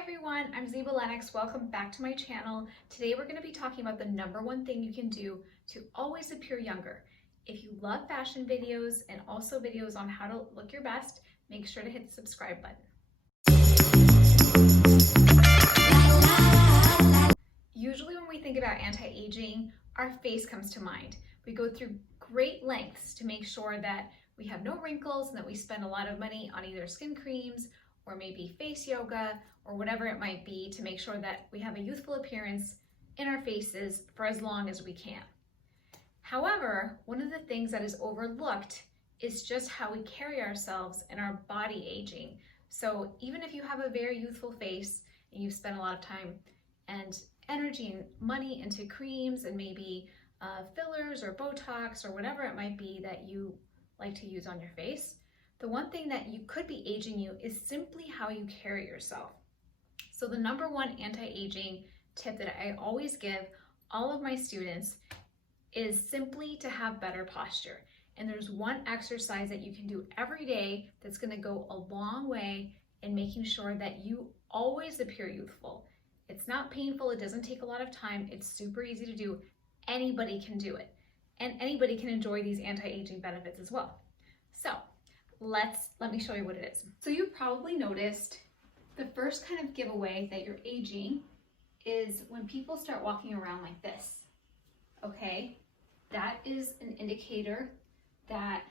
everyone, I'm Zeba Lennox. Welcome back to my channel. Today we're going to be talking about the number one thing you can do to always appear younger. If you love fashion videos and also videos on how to look your best, make sure to hit the subscribe button. Usually when we think about anti-aging, our face comes to mind. We go through great lengths to make sure that we have no wrinkles and that we spend a lot of money on either skin creams or maybe face yoga or whatever it might be to make sure that we have a youthful appearance in our faces for as long as we can. However, one of the things that is overlooked is just how we carry ourselves and our body aging. So even if you have a very youthful face and you've spent a lot of time and energy and money into creams and maybe fillers or Botox or whatever it might be that you like to use on your face, the one thing that you could be aging you is simply how you carry yourself. So the number one anti-aging tip that I always give all of my students is simply to have better posture. And there's one exercise that you can do every day that's going to go a long way in making sure that you always appear youthful. It's not painful, it doesn't take a lot of time, it's super easy to do. Anybody can do it. And anybody can enjoy these anti-aging benefits as well. So let me show you what it is. So you've probably noticed the first kind of giveaway that you're aging is when people start walking around like this, okay? That is an indicator that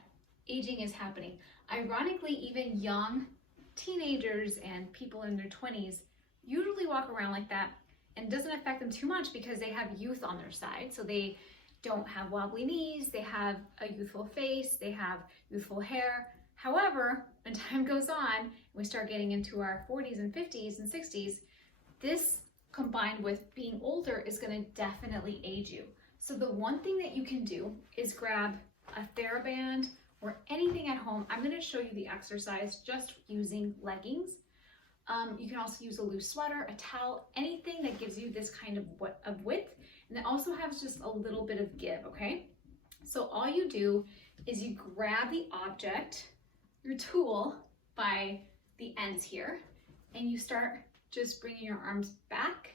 aging is happening. Ironically, even young teenagers and people in their 20s usually walk around like that, and it doesn't affect them too much because they have youth on their side. So they don't have wobbly knees, they have a youthful face, they have youthful hair. However, when time goes on, we start getting into our 40s and 50s and 60s, this combined with being older is going to definitely age you. So the one thing that you can do is grab a TheraBand or anything at home. I'm going to show you the exercise just using leggings. You can also use a loose sweater, a towel, anything that gives you this kind of width, and it also has just a little bit of give, okay? So all you do is you grab the object, your tool, by the ends here, and you start just bringing your arms back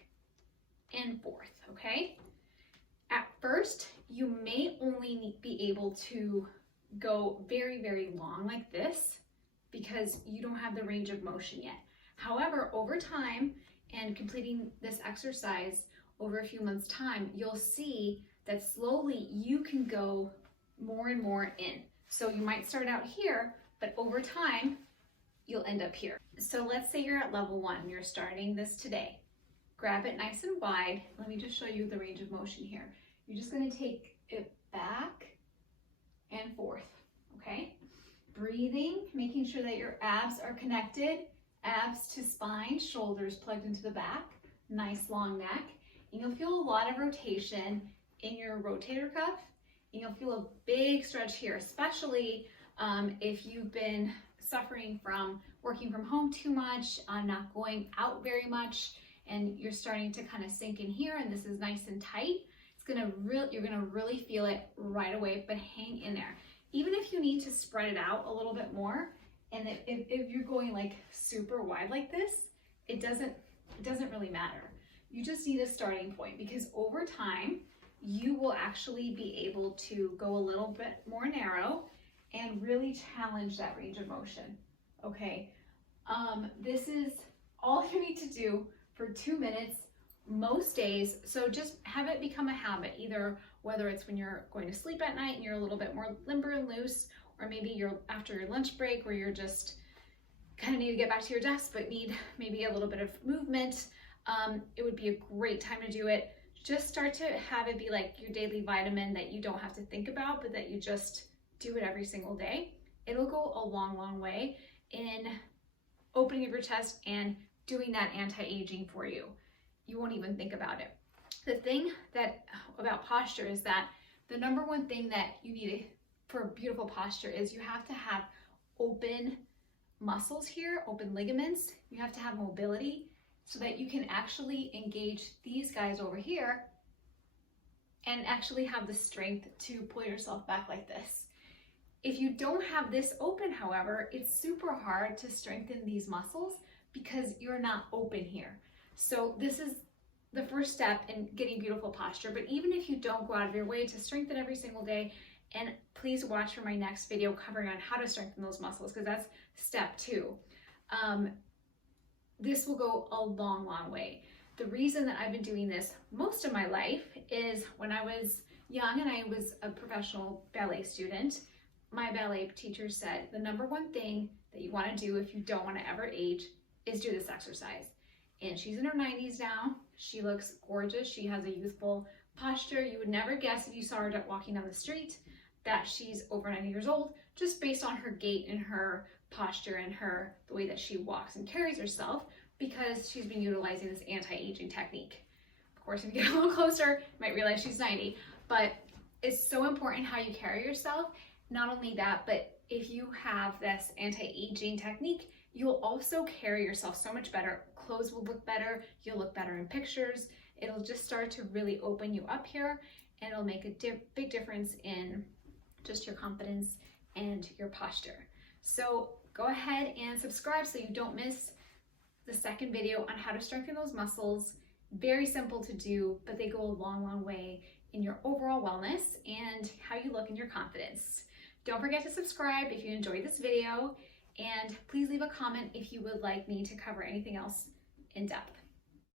and forth, okay? At first, you may only be able to go very, very long like this because you don't have the range of motion yet. However, over time and completing this exercise over a few months' time, you'll see that slowly you can go more and more in. So you might start out here, but over time, you'll end up here. So let's say you're at level 1, you're starting this today. Grab it nice and wide. Let me just show you the range of motion here. You're just gonna take it back and forth, okay? Breathing, making sure that your abs are connected, abs to spine, shoulders plugged into the back, nice long neck, and you'll feel a lot of rotation in your rotator cuff, and you'll feel a big stretch here, especially if you've been suffering from working from home too much, not going out very much, and you're starting to kind of sink in here, and this is nice and tight. You're gonna really feel it right away, but hang in there. Even if you need to spread it out a little bit more, and if you're going like super wide like this, it doesn't really matter. You just need a starting point because over time, you will actually be able to go a little bit more narrow and really challenge that range of motion, okay? This is all you need to do for 2 minutes most days. So just have it become a habit, either whether it's when you're going to sleep at night and you're a little bit more limber and loose, or maybe you're after your lunch break where you're just kind of need to get back to your desk but need maybe a little bit of movement. It would be a great time to do it. Just start to have it be like your daily vitamin that you don't have to think about, but that you just do it every single day. It'll go a long, long way in opening up your chest and doing that anti-aging for you. You won't even think about it. The thing about posture is that the number one thing that you need for a beautiful posture is you have to have open muscles here, open ligaments. You have to have mobility so that you can actually engage these guys over here and actually have the strength to pull yourself back like this. If you don't have this open, however, it's super hard to strengthen these muscles because you're not open here. So this is the first step in getting beautiful posture. But even if you don't go out of your way to strengthen every single day, and please watch for my next video covering on how to strengthen those muscles, because that's step 2. This will go a long, long way. The reason that I've been doing this most of my life is when I was young and I was a professional ballet student, my ballet teacher said the number one thing that you want to do if you don't want to ever age is do this exercise. And she's in her 90s now. She looks gorgeous. She has a youthful posture. You would never guess if you saw her walking down the street that she's over 90 years old, just based on her gait and her posture and the way that she walks and carries herself, because she's been utilizing this anti-aging technique. Of course, if you get a little closer, you might realize she's 90, but it's so important how you carry yourself. Not only that, but if you have this anti-aging technique, you'll also carry yourself so much better. Clothes will look better, you'll look better in pictures. It'll just start to really open you up here, and it'll make a big difference in just your confidence and your posture. So go ahead and subscribe so you don't miss the second video on how to strengthen those muscles. Very simple to do, but they go a long, long way in your overall wellness and how you look in your confidence. Don't forget to subscribe if you enjoyed this video, and please leave a comment if you would like me to cover anything else in depth.